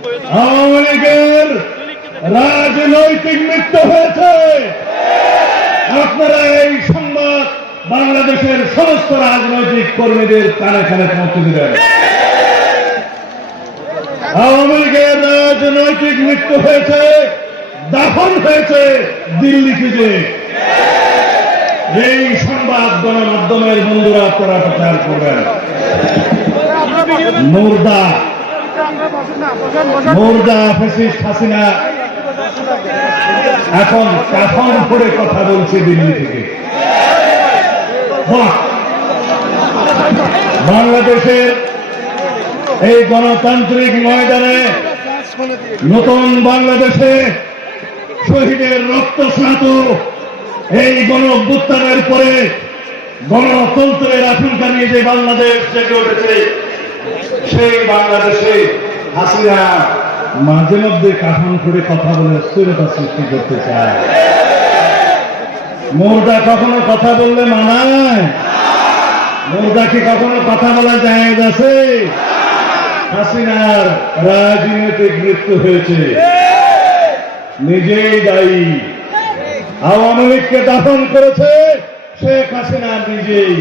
আওয়ামী লীগের রাজনৈতিক মৃত্যু হয়েছে। আপনারা এই সংবাদ বাংলাদেশের সমস্ত রাজনৈতিক কর্মীদের কানে কানে পৌঁছে দিবেন। আওয়ামী লীগের রাজনৈতিক মৃত্যু হয়েছে, দাফন হয়েছে দিল্লিতে। এই সংবাদ গণমাধ্যমের বন্ধুরা আপনারা প্রচার করবেন। মুর্দা ফ্যাসিস্ট হাসিনা এখন কাফন করে কথা বলছে দিল্লি থেকে। বাংলাদেশের এই গণতান্ত্রিক ময়দানে নতুন বাংলাদেশে শহীদের রক্তস্নাত এই গণ অভ্যুত্থানের পরে গণতন্ত্রের আশঙ্কা নিয়ে যে বাংলাদেশ জেগে উঠেছে, সেই বাংলাদেশে হাসিনা মাঝে মধ্যে কাফন করে কথা বলে স্থিরতা সৃষ্টি করতে চায়। মুর্দা কখনো কথা বললে মানায়? মুর্দা কি কখনো কথা বলা জায়েজ আছে? হাসিনার রাজনৈতিক মৃত্যু হয়েছে, নিজেই দায়ী। আওয়ামী লীগকে দাফন করেছে শেখ হাসিনা নিজেই।